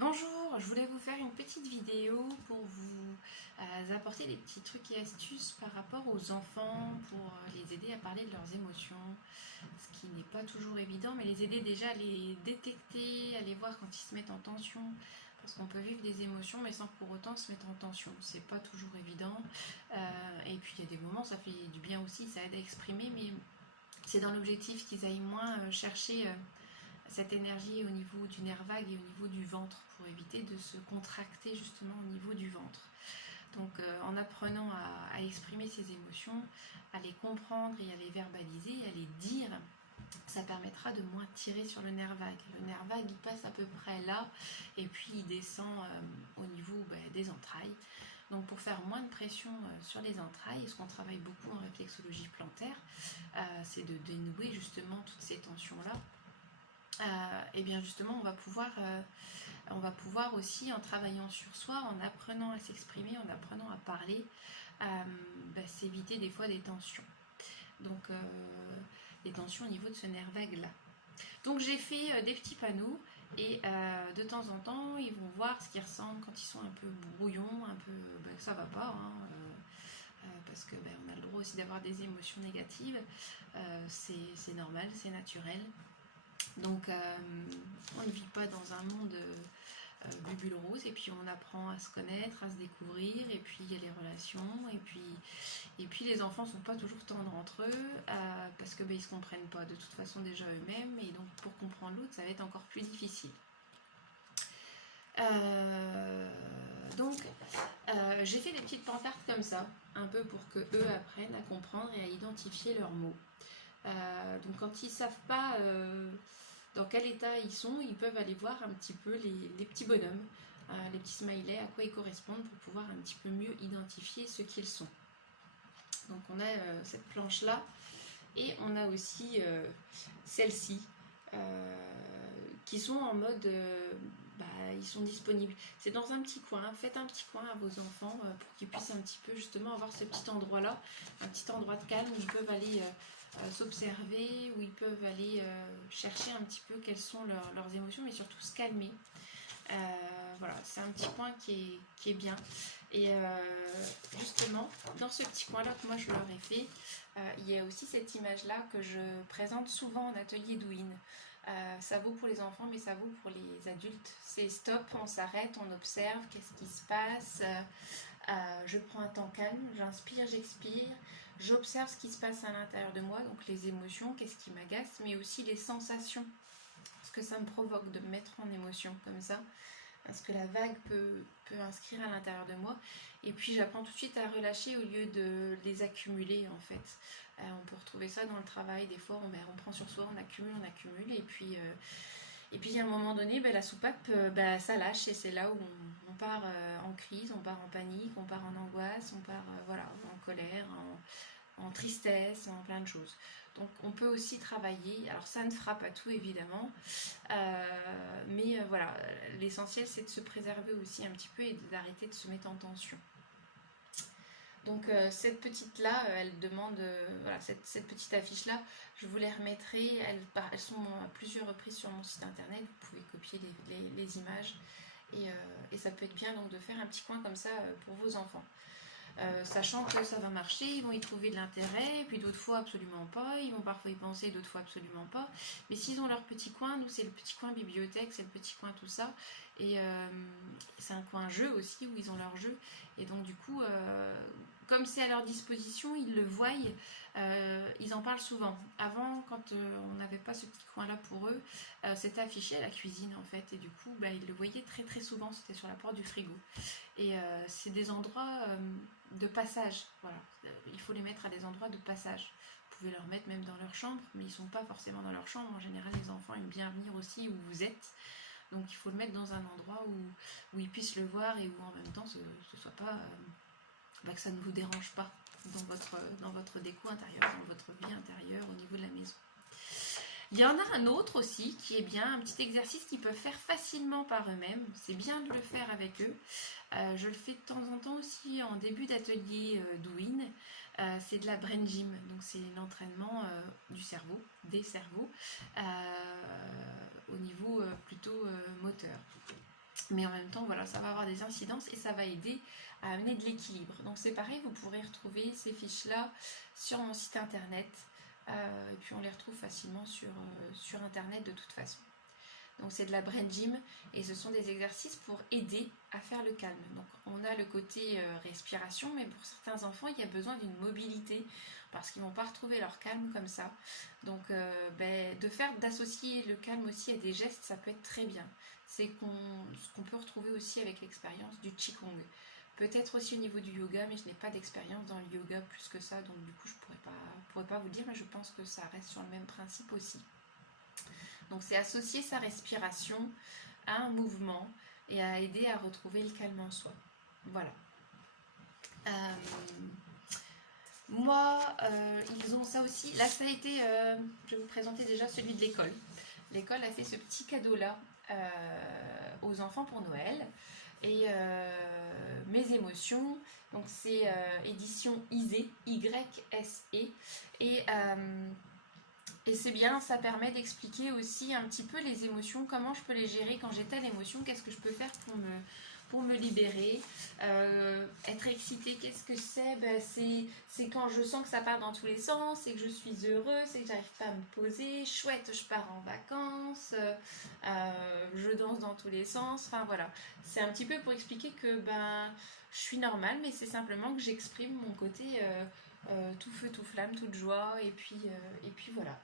Bonjour, je voulais vous faire une petite vidéo pour vous apporter des petits trucs et astuces par rapport aux enfants pour les aider à parler de leurs émotions, ce qui n'est pas toujours évident, mais les aider déjà à les détecter, à les voir quand ils se mettent en tension, parce qu'on peut vivre des émotions mais sans pour autant se mettre en tension, c'est pas toujours évident. Et puis il y a des moments, ça fait du bien aussi, ça aide à exprimer, mais c'est dans l'objectif qu'ils aillent moins chercher cette énergie au niveau du nerf vague et au niveau du ventre pour éviter de se contracter justement au niveau du ventre. Donc en apprenant à exprimer ses émotions, à les comprendre et à les verbaliser, à les dire, ça permettra de moins tirer sur le nerf vague. Le nerf vague il passe à peu près là et puis il descend au niveau des entrailles. Donc pour faire moins de pression sur les entrailles, ce qu'on travaille beaucoup en réflexologie plantaire, c'est de dénouer justement toutes ces tensions-là. Et bien justement on va pouvoir aussi, en travaillant sur soi, en apprenant à s'exprimer, en apprenant à parler, s'éviter des fois des tensions. Donc des tensions au niveau de ce nerf vague là. Donc j'ai fait des petits panneaux et de temps en temps ils vont voir ce qu'ils ressentent quand ils sont un peu brouillons, un peu ça va pas, parce que on a le droit aussi d'avoir des émotions négatives, c'est normal, c'est naturel. Donc on ne vit pas dans un monde bulle rose, et puis on apprend à se connaître, à se découvrir, et puis il y a les relations, et puis les enfants sont pas toujours tendres entre eux, parce que ils se comprennent pas de toute façon déjà eux-mêmes, et donc pour comprendre l'autre ça va être encore plus difficile. Donc j'ai fait des petites pancartes comme ça, un peu pour que eux apprennent à comprendre et à identifier leurs mots. Donc quand ils savent pas dans quel état ils sont, ils peuvent aller voir un petit peu les petits bonhommes, les petits smileys, à quoi ils correspondent, pour pouvoir un petit peu mieux identifier ce qu'ils sont. Donc on a cette planche là, et on a aussi celle-ci, qui sont en mode ils sont disponibles. C'est dans un petit coin, faites un petit coin à vos enfants pour qu'ils puissent un petit peu justement avoir ce petit endroit là, un petit endroit de calme où ils peuvent aller s'observer, où ils peuvent aller chercher un petit peu quelles sont leurs émotions, mais surtout se calmer. Voilà, c'est un petit coin qui est bien. Et justement, dans ce petit coin là que moi je leur ai fait, il y a aussi cette image là que je présente souvent en atelier Douyin. Ça vaut pour les enfants, mais ça vaut pour les adultes. C'est stop, on s'arrête, on observe, qu'est-ce qui se passe. Je prends un temps calme, j'inspire, j'expire, j'observe ce qui se passe à l'intérieur de moi, donc les émotions, qu'est-ce qui m'agace, mais aussi les sensations, ce que ça me provoque de me mettre en émotion comme ça, ce que la vague peut inscrire à l'intérieur de moi. Et puis j'apprends tout de suite à relâcher au lieu de les accumuler en fait. On peut retrouver ça dans le travail, des fois on prend sur soi, on accumule, et puis il y a un moment donné, la soupape, ça lâche, et c'est là où on part en crise, on part en panique, on part en angoisse, on part en colère, en tristesse, en plein de choses. Donc on peut aussi travailler, alors ça ne fera pas tout évidemment, mais voilà, l'essentiel c'est de se préserver aussi un petit peu et d'arrêter de se mettre en tension. Donc cette petite là, elle demande, cette petite affiche là, je vous les remettrai, elles sont à plusieurs reprises sur mon site internet, vous pouvez copier les images, et ça peut être bien donc de faire un petit coin comme ça pour vos enfants. Sachant que ça va marcher, ils vont y trouver de l'intérêt, puis d'autres fois absolument pas, ils vont parfois y penser, d'autres fois absolument pas, mais s'ils ont leur petit coin, nous c'est le petit coin bibliothèque, c'est le petit coin tout ça, et c'est un coin jeu aussi où ils ont leur jeu, et donc du coup comme c'est à leur disposition, ils le voient, ils en parlent souvent. Avant, quand on n'avait pas ce petit coin là pour eux, c'était affiché à la cuisine en fait, et du coup ils le voyaient très très souvent, c'était sur la porte du frigo, et c'est des endroits de passage, voilà. Il faut les mettre à des endroits de passage. Vous pouvez leur mettre même dans leur chambre, mais ils ne sont pas forcément dans leur chambre. En général, les enfants aiment bien venir aussi où vous êtes. Donc il faut le mettre dans un endroit où ils puissent le voir, et où en même temps ce soit pas que ça ne vous dérange pas dans votre déco intérieure, dans votre vie intérieure au niveau de la maison. Il y en a un autre aussi qui est bien, un petit exercice qu'ils peuvent faire facilement par eux-mêmes. C'est bien de le faire avec eux. Je le fais de temps en temps aussi en début d'atelier Douyin. C'est de la brain gym, donc c'est l'entraînement du cerveau, des cerveaux, au niveau plutôt moteur. Mais en même temps, voilà, ça va avoir des incidences et ça va aider à amener de l'équilibre. Donc c'est pareil, vous pourrez retrouver ces fiches-là sur mon site internet. Et puis on les retrouve facilement sur internet de toute façon. Donc c'est de la brain gym et ce sont des exercices pour aider à faire le calme. Donc on a le côté respiration, mais pour certains enfants il y a besoin d'une mobilité parce qu'ils ne vont pas retrouver leur calme comme ça. Donc d'associer le calme aussi à des gestes, ça peut être très bien. C'est ce qu'on peut retrouver aussi avec l'expérience du Qigong. Peut-être aussi au niveau du yoga, mais je n'ai pas d'expérience dans le yoga plus que ça, donc du coup je pourrais pas vous dire, mais je pense que ça reste sur le même principe aussi. Donc c'est associer sa respiration à un mouvement et à aider à retrouver le calme en soi. Voilà. Moi, ils ont ça aussi. Là, ça a été... je vais vous présenter déjà celui de l'école. L'école a fait ce petit cadeau-là aux enfants pour Noël. Et mes émotions, donc c'est édition ISE, Y-S-E. Et c'est bien, ça permet d'expliquer aussi un petit peu les émotions, comment je peux les gérer quand j'ai telle émotion, qu'est-ce que je peux faire pour me libérer. Être excitée, qu'est-ce que c'est? C'est quand je sens que ça part dans tous les sens, c'est que je suis heureuse, c'est que j'arrive pas à me poser, chouette, je pars en vacances, je danse dans tous les sens, enfin voilà. C'est un petit peu pour expliquer que je suis normale, mais c'est simplement que j'exprime mon côté tout feu, tout flamme, toute joie, et puis voilà.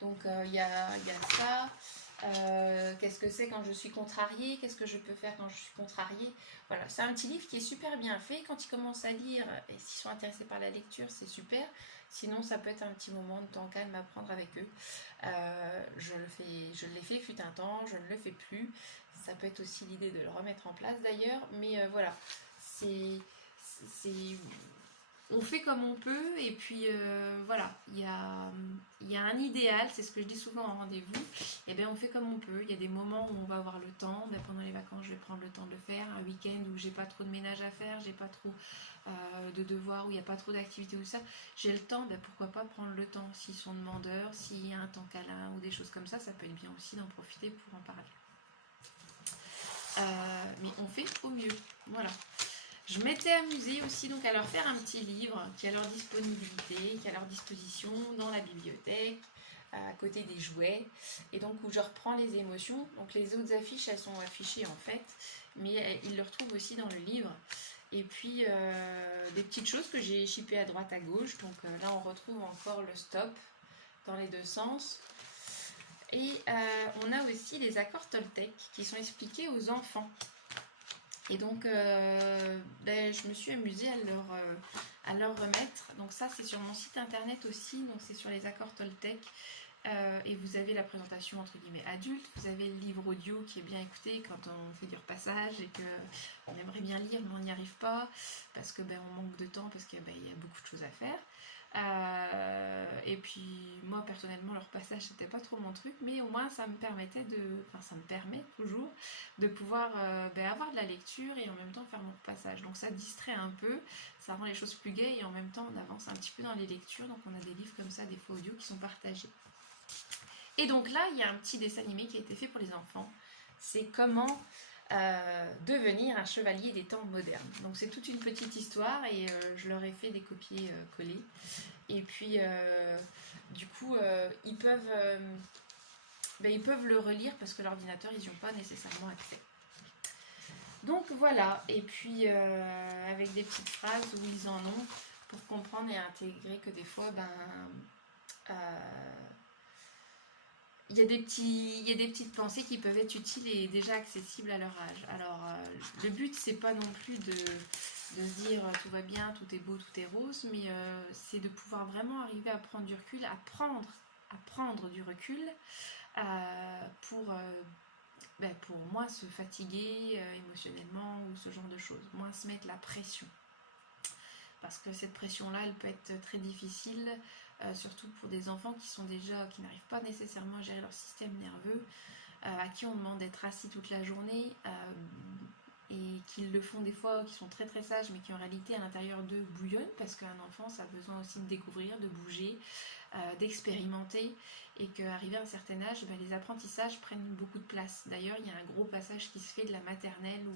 Donc il y a ça. Qu'est-ce que c'est quand je suis contrariée? Qu'est-ce que je peux faire quand je suis contrariée? Voilà, c'est un petit livre qui est super bien fait. Quand ils commencent à lire et s'ils sont intéressés par la lecture, c'est super. Sinon, ça peut être un petit moment de temps calme à prendre avec eux. Je l'ai fait fut un temps, je ne le fais plus. Ça peut être aussi l'idée de le remettre en place d'ailleurs. Mais voilà, on fait comme on peut et puis voilà, il y a un idéal, c'est ce que je dis souvent en rendez-vous, et bien on fait comme on peut. Il y a des moments où on va avoir le temps, pendant les vacances je vais prendre le temps de le faire, un week-end où j'ai pas trop de ménage à faire, j'ai pas trop de devoirs, où il n'y a pas trop d'activités ou ça, j'ai le temps, pourquoi pas prendre le temps. S'ils sont demandeurs, s'il y a un temps câlin ou des choses comme ça, ça peut être bien aussi d'en profiter pour en parler. Mais on fait au mieux, voilà. Je m'étais amusée aussi donc à leur faire un petit livre qui est à leur disponibilité, qui est à leur disposition dans la bibliothèque, à côté des jouets, et donc où je reprends les émotions. Donc les autres affiches, elles sont affichées en fait, mais ils le retrouvent aussi dans le livre. Et puis des petites choses que j'ai chippées à droite à gauche. Donc là on retrouve encore le stop dans les deux sens. Et on a aussi les accords Toltec qui sont expliqués aux enfants. Et donc, je me suis amusée à leur remettre. Donc ça, c'est sur mon site internet aussi. Donc c'est sur les accords Toltec. Et vous avez la présentation entre guillemets adulte. Vous avez le livre audio qui est bien écouté quand on fait du repassage et qu'on aimerait bien lire mais on n'y arrive pas parce que on manque de temps, parce qu'il y a beaucoup de choses à faire. Et puis moi personnellement le repassage c'était pas trop mon truc, mais au moins ça me permettait ça me permet toujours de pouvoir avoir de la lecture et en même temps faire mon repassage. Donc ça distrait un peu, ça rend les choses plus gaies et en même temps on avance un petit peu dans les lectures. Donc on a des livres comme ça, des fois audio, qui sont partagés. Et donc là il y a un petit dessin animé qui a été fait pour les enfants. C'est comment devenir un chevalier des temps modernes. Donc c'est toute une petite histoire et je leur ai fait des copier-coller. Et puis du coup ils peuvent le relire parce que l'ordinateur ils n'y ont pas nécessairement accès. Donc voilà, et puis avec des petites phrases où ils en ont pour comprendre et intégrer que des fois il y a des petites pensées qui peuvent être utiles et déjà accessibles à leur âge. Alors, le but, c'est pas non plus de se dire tout va bien, tout est beau, tout est rose, mais c'est de pouvoir vraiment arriver à prendre du recul, à prendre du recul pour moins se fatiguer émotionnellement ou ce genre de choses, moins se mettre la pression. Parce que cette pression-là, elle peut être très difficile, surtout pour des enfants qui n'arrivent pas nécessairement à gérer leur système nerveux, à qui on demande d'être assis toute la journée, et qui le font des fois, qui sont très très sages, mais qui en réalité à l'intérieur d'eux bouillonnent, parce qu'un enfant, ça a besoin aussi de découvrir, de bouger, d'expérimenter, et qu'arrivé à un certain âge, les apprentissages prennent beaucoup de place. D'ailleurs, il y a un gros passage qui se fait de la maternelle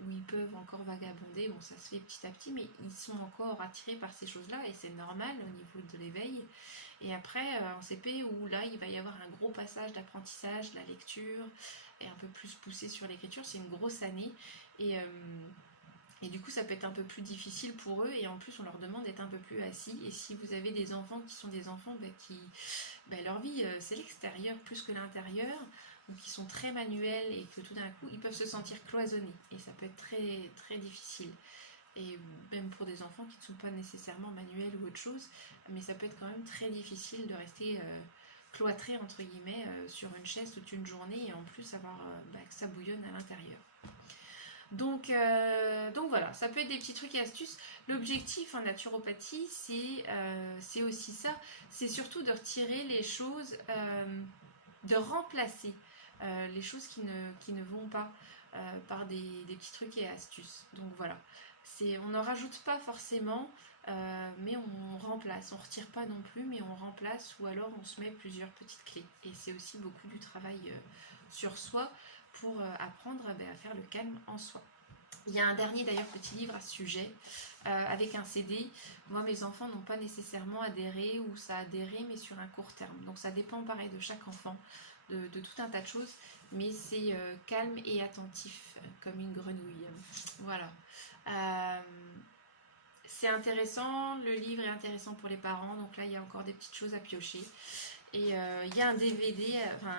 où ils peuvent encore vagabonder. Bon, ça se fait petit à petit, mais ils sont encore attirés par ces choses-là, et c'est normal au niveau de l'éveil. Et après, en CP, où là, il va y avoir un gros passage d'apprentissage, de la lecture, et un peu plus poussé sur l'écriture. C'est une grosse année, et du coup, ça peut être un peu plus difficile pour eux, et en plus, on leur demande d'être un peu plus assis. Et si vous avez des enfants qui sont des enfants qui... leur vie, c'est l'extérieur plus que l'intérieur, ou qui sont très manuels, et que tout d'un coup, ils peuvent se sentir cloisonnés. Et ça peut être très, très difficile. Et même pour des enfants qui ne sont pas nécessairement manuels ou autre chose, mais ça peut être quand même très difficile de rester cloîtré, entre guillemets, sur une chaise toute une journée, et en plus avoir que ça bouillonne à l'intérieur. Donc voilà, ça peut être des petits trucs et astuces. L'objectif en naturopathie, c'est aussi ça. C'est surtout de retirer les choses, de remplacer les choses qui ne vont pas par des petits trucs et astuces. Donc voilà, on ne rajoute pas forcément, mais on remplace. On ne retire pas non plus, mais on remplace, ou alors on se met plusieurs petites clés. Et c'est aussi beaucoup du travail sur soi, pour apprendre à faire le calme en soi. Il y a un dernier d'ailleurs petit livre à ce sujet, avec un CD. Moi, mes enfants n'ont pas nécessairement adhéré, ou ça a adhéré mais sur un court terme. Donc ça dépend pareil de chaque enfant, de tout un tas de choses. Mais c'est calme et attentif, comme une grenouille. Voilà. C'est intéressant, le livre est intéressant pour les parents. Donc là, il y a encore des petites choses à piocher. Et il y a un DVD, enfin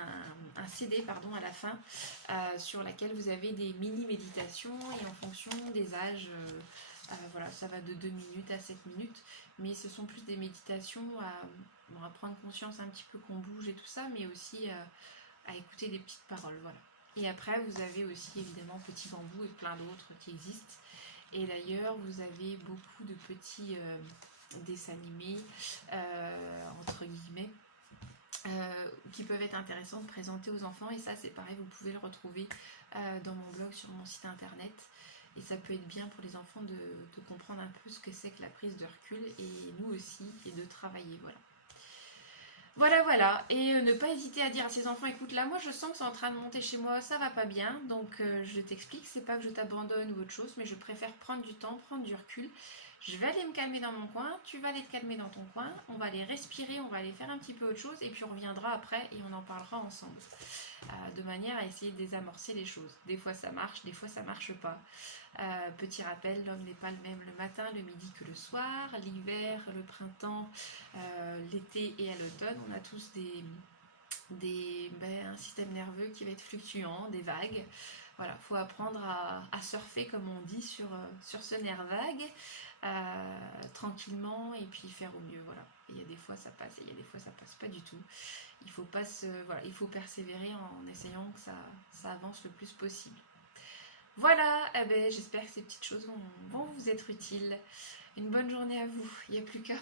un CD pardon, à la fin, sur laquelle vous avez des mini méditations, et en fonction des âges, voilà, ça va de 2 minutes à 7 minutes, mais ce sont plus des méditations à prendre conscience un petit peu qu'on bouge et tout ça, mais aussi à écouter des petites paroles, voilà. Et après, vous avez aussi évidemment Petit Bambou et plein d'autres qui existent. Et d'ailleurs, vous avez beaucoup de petits dessins animés, entre guillemets, qui peuvent être intéressants de présenter aux enfants. Et ça, c'est pareil, vous pouvez le retrouver dans mon blog, sur mon site internet. Et ça peut être bien pour les enfants de comprendre un peu ce que c'est que la prise de recul, et nous aussi, et de travailler, voilà. Voilà, et ne pas hésiter à dire à ses enfants, écoute, là moi je sens que c'est en train de monter chez moi, ça va pas bien, donc je t'explique, c'est pas que je t'abandonne ou autre chose, mais je préfère prendre du temps, prendre du recul. Je vais aller me calmer dans mon coin, tu vas aller te calmer dans ton coin, on va aller respirer, on va aller faire un petit peu autre chose, et puis on reviendra après et on en parlera ensemble. De manière à essayer de désamorcer les choses. Des fois ça marche, des fois ça marche pas. Petit rappel, l'homme n'est pas le même le matin, le midi que le soir, l'hiver, le printemps, l'été et à l'automne. On a tous un système nerveux qui va être fluctuant, des vagues. Voilà, il faut apprendre à surfer, comme on dit, sur ce nerf vague, tranquillement, et puis faire au mieux. Voilà. Il y a des fois ça passe, et il y a des fois ça passe pas du tout. Il faut il faut persévérer en essayant que ça avance le plus possible. Voilà, j'espère que ces petites choses vont vous être utiles. Une bonne journée à vous, il n'y a plus qu'à.